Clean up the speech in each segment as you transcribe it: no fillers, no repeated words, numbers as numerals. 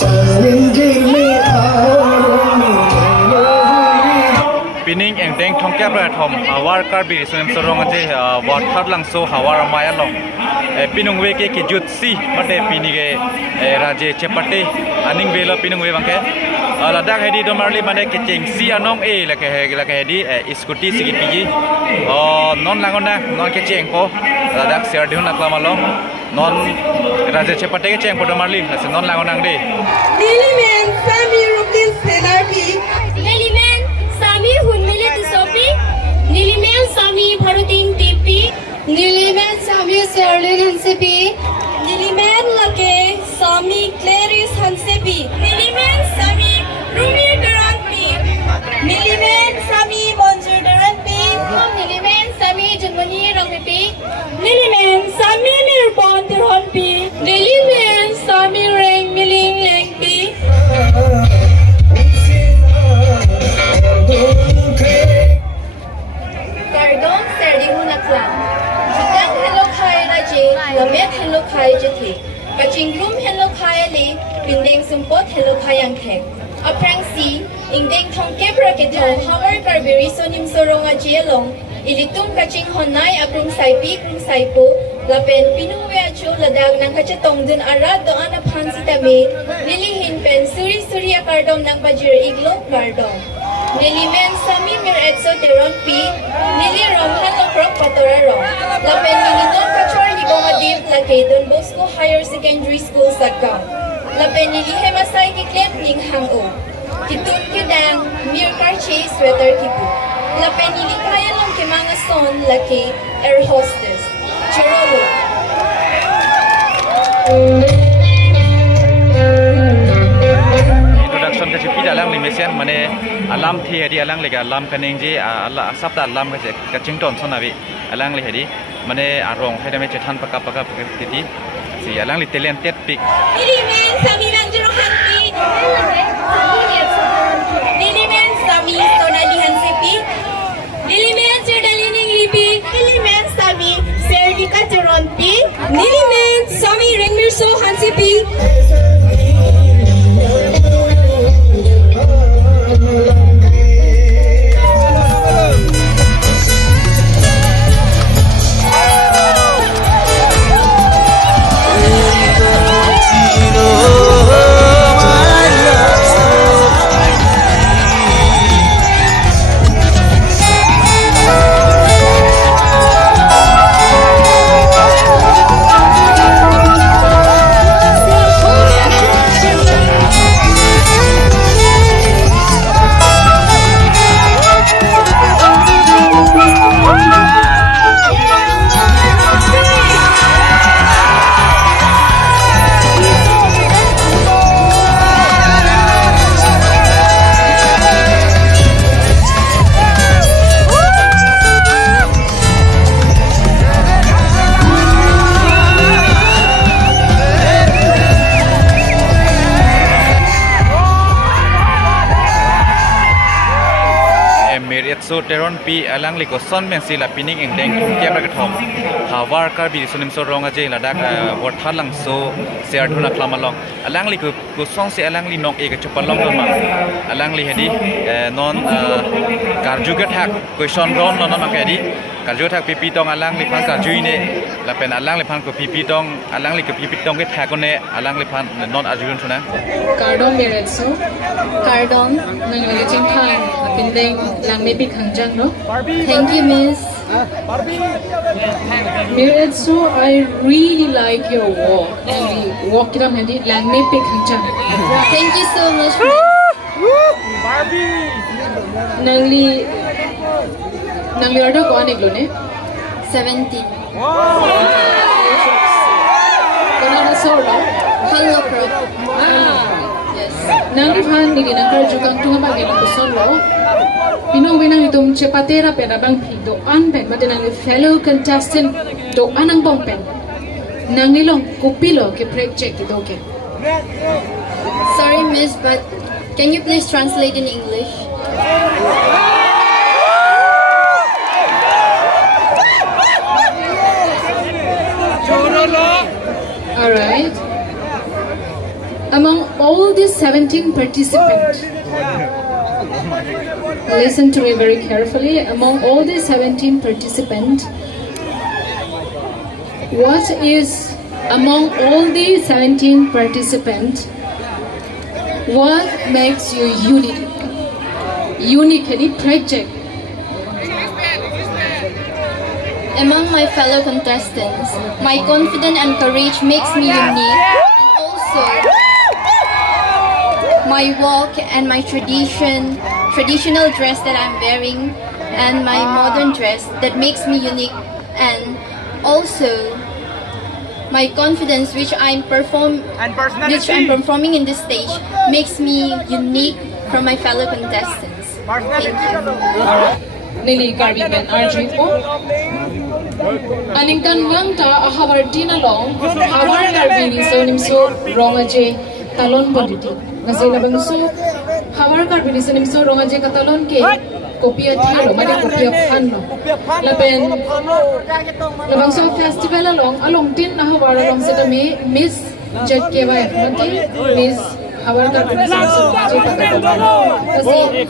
Pining engdeng thongkya prathom hawar karbi sunem sorong je wat thadlang so hawar maya long pinung we ke jutsi mate pinige raje chepate aning velo pinung we bangke ladak hedi domarli mane ke chengsi anong la ke hedi scooty sigi pigi non langona non ke chengko ladak ser dihun nakla malong non raje chepate ke chengko domarli non langonang de Nilimen Sami Rukin Senarpi Nilimen Sami Hunmile Tisopi Nilimen Sami Bharutin Tipi Nilimen Sami Serlin Hansepi Nilimen Lake Sami Clarice Hansepi Nilimen Sami Rumi Duranpi Nilimen Sami Bonjour Duranpi Nilimen Sami Junmani Rangpi Nilimen Sami Nirbon Duranpi Nilimen Sami Reng Miling Lengpi Pardon Serdihu Naklang Jikan Hello Khai Raje Lamet Hello Khai Jati Kachinglum Hello Khai Ali Bindeng Sumpot Hello Khai Angkek Aprangsi Ingdeng Thongke Praketong Hawar Karbiri Sonim Soronga Jelong Ilitum Kaching Honai Aprum Saipi Krum Saipo Lapen Pinung Weacho Ladag Nang Kachatong Dun Arad Doan Aphansi Tami Lilihin Pen Suri Surya Kardom Nang Bajir Iglong Kardom Nilimen Sami Mir Etso Teron P Nili Romhan Lokrok Patoraro Lapen Nilinon Kachor Higomadib Lake Don Bosco Higher Secondary School Sagam Lapen Nili Hemasai Kiklem Ning Hango Kitun Kidang Mir Karchi Sweater Kipu Lapen Nili Kaya Long Kimanga Son Lake Air Hostess Chirolo introduction ka chipi dalang limesian mane alam thi hedi alang lega alam kaneng je ala sapta alam ka je kaching ton sonawi alang le hedi mane arong haidame chethan paka titi si alang li talented pick Nilimen Sami Nanjuro Hanpi Nilimen Sami Sonali Hansepi Nilimen Cherdalining Lipi Nilimen Sami Serdika Teronpi Nilimen Sami Rengmirso Hansepi so teron pi alang liko son men sila pining engdeng thongkya prakathom hawar karbi sunim sorong aje ladak wat thalang so ser thuna klamalong alang liko ku song se alang li nok e ka chupalong ma alang li hedi non karju ga thak question ron non ma kedi karju thak pi tong alang li phan karju ne la pen alang li phan ko pi tong alang li ko pi tong ke thak ne alang li phan non ajun thuna Cardom Miretso Cardom nangole chingthai pindeng langme pi khangjang no Thank you Miss Miretso I really like your walk and the walk kiram handi langme pi khangjang Thank you so much nangli order ko anik lo ne 70 kana solo Hello Pro yes nangli phan ni nangkar jukang tunga bagay ko solo Pinong binang itong chepatera pera bang do an pen but nang fellow contestant do anang bong pen nangilong kupilo ke break check ito ke Sorry Miss but can you please translate in English alright among all these 17 participants, listen to me very carefully. Among all these 17 participants, what is among all these 17 participants? What makes you unique? Uniquely project. Among my fellow contestants, my confidence and courage makes me unique, and also my walk and my traditional dress that I'm wearing, and my modern dress that makes me unique, and also my confidence which I'm performing in this stage makes me unique from my fellow contestants. Thank you. Nili Garbiben Arjun po. Aningkan ngang ta ahawar dinalong hawar garbini so nimso rongaje talon boditi. Ngasay labang so hawar garbini so nimso rongaje katalon ke kopia thalo made kopia phanno. Labang so festival along tin ahawar along seta me Miss Jetkewa mate Miss hawar garbini so nimso rongaje katalon. Kasi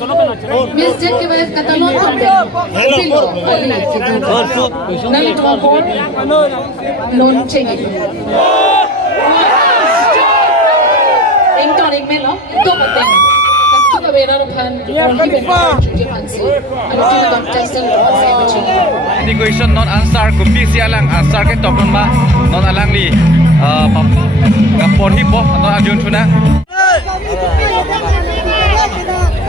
Miss Jetkewa katalon pambe. Pilo ali kitu. Nali tuwa po non chengi. Eng tonik melo to pateng. Kita bera rupan only bera cuci pansi. Ano kita contestant rupan saya macam. Ini question non answer ku pi sialang answer ke tokon ma non alang li kapor hipo non ajun tuna.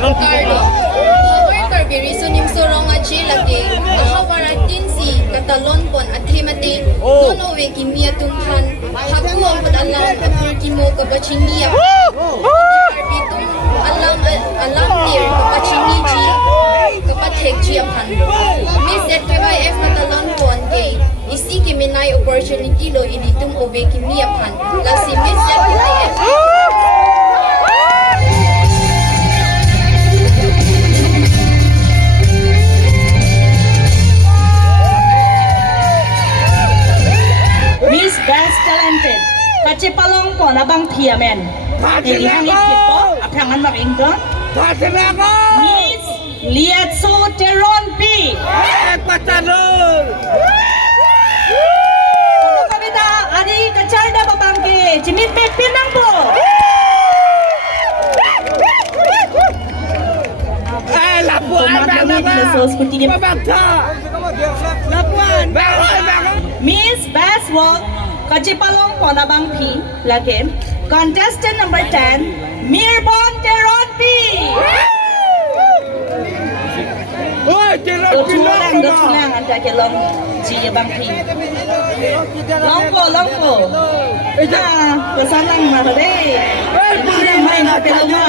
Carlo, hawar karbiri so nimso rongaje lagi ahawar atin si katalon pon athemate nono we kimia tunghan hakuam padalang apur kimo kabachingia karbitung alam near kabachingi ji kapathek ji aphan Miss ZKYF katalon pon ke isi kiminai opportunity lo initum obe kimia aphan lasi Miss ZKYF Miss Best Talented Kache palong po na bang piamen Hindi hangit kito Aprangan makingdon Miss Liatso Teron P Ano kami ta Adi kacharda babangke Jimit Pepin lang po Miss Best Walk Kachipalong po na bang P lagi Contestant number 10 Mirbon Teron P Dotulang anda ke long Ji bang P Long po Kesalang mah deh Itu yang main hati lama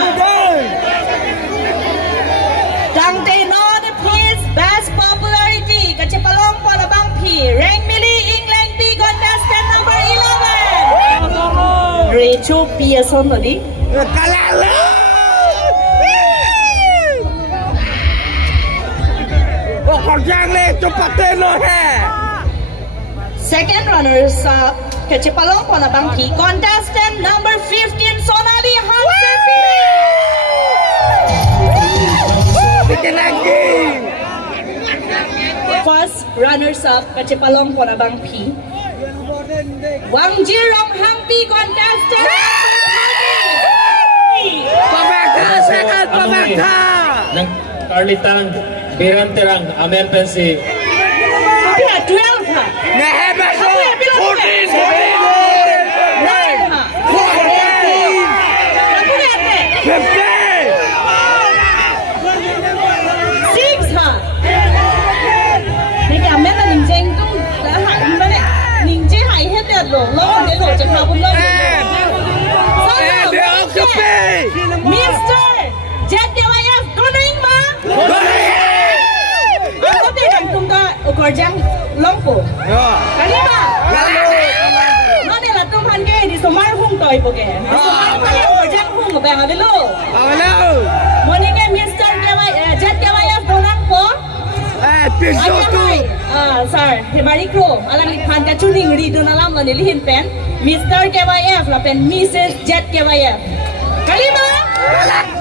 Dang they know the Miss Best Popularity Kachipalong po na bang P Rank Mili England P Contestant number 11 Rachel Pearson tadi Second runners up Kachipalong po na bang P Contestant number 15 Sonali Hansen P First runners-up Kachipalong po na bang P Wang Jirong Hampi Contestant ng Carlitang Biranterang emergency 12 ha Mr. ZKYF Kuning ma Ako tidak tunggu ukurjang longpo Kalima No nila tunghan ke di sumar hung toy po ke Di sumar kaya ukurjang hung Bang adilo Moni ke Mr. ZKYF Kuning po Aja hai sorry เฮมาริโครอลังลิพันกับชุนิงรีดูนาลัมวันนี้ลิหินเป็นมิสเตอร์ KYF และเป็นมิสเซสเจ็ด KYF กะลิมา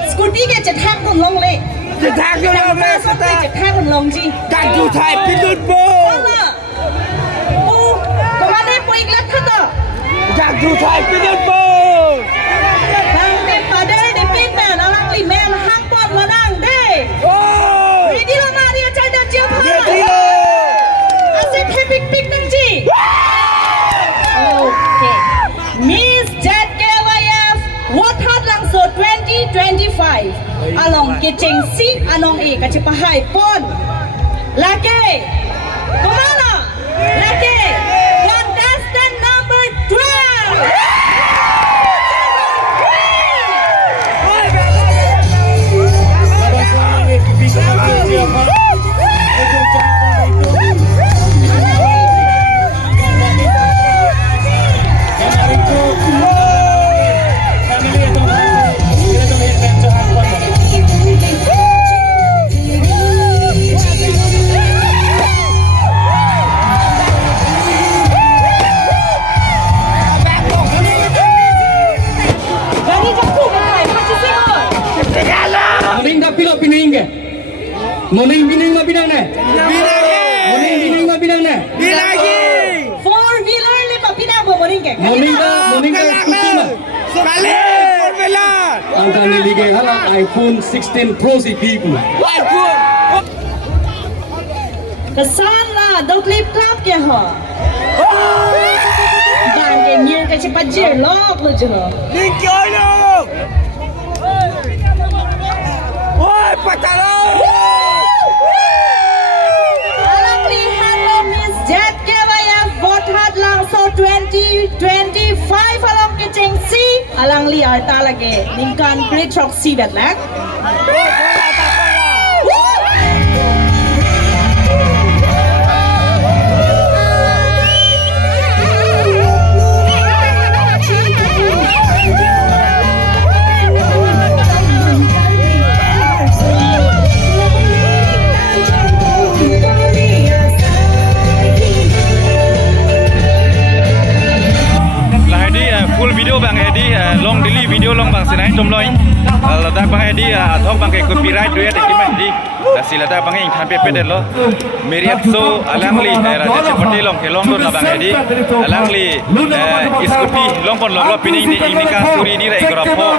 สกูตี้แกจะแทกคนลงเลยจะแทกคนลงเลยจะแทกคนลงจีการดูไทยพิจุดโบปูก็มาได้ปูอีกแล้วท่านต่อจากดูไทยพิจุดโบทางเด็กมาได้ได้ปีแม่อลังลิแม่ห้างปอดละนั่งได้รีดีละมาเรียใจเดินเจียวพาอาเซเทปิกปิกนังจีโอเคมิสเจ็ด KYF วัดทัดลังโซ2025อลองเกจิงซีอนองเอกจะไปให้ปอนลาเกก็มาละลาเก contestant number 12 Morning bining mabinang na. Morning bining mabinang na. four wheeler le mapinang mo morning ke Morning ka scooter na. Sekali, four wheeler. Ang kaniligay hala iPhone 16 Pro si people. kesan lah dok lip klap ke ha ban ke nyer ke cepat jer lok lo je Lingkar lo. Oi, patalo. alang lihat lo Miss Jet KYF vot hat lang so 2025 alang ke cheng si alang li arta lage lingkan great shock si dat lak full video bang Edi long daily video long bang sinai tom loi ladak bang Edi thok bang ke copyright duet ekiman di dasi ladak bang ing than pe pe lo meriat so alangli raja chapati long ke long don bang Edi alangli iskupi long pon long lo pining ni ing ka suri ni rai gora pho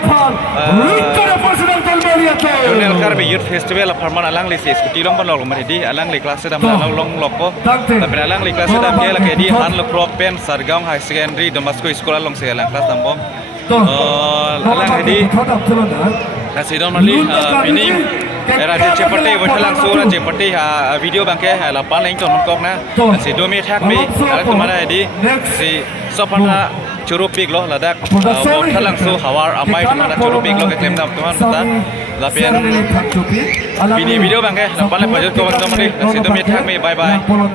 Jurnal Karbi Youth Festival Aparman alangli se iskuti long pon long ma di alangli class dam long lokko tapi alangli class dam ke la ke di han lo krok pen sargaon high secondary Damasco school long se lang kelas tambom alang hedi nasi don mali pining era cepate wethalang sura cepate video bangke la pan ing ton kok na si do me thak me ala tumara hedi si sopana churupik lo ladak wethalang su hawar amai tumara churupik lo ke claim dam tuan ta la pian video bangke la pan le pajut ko bang mali si do me thak me bye bye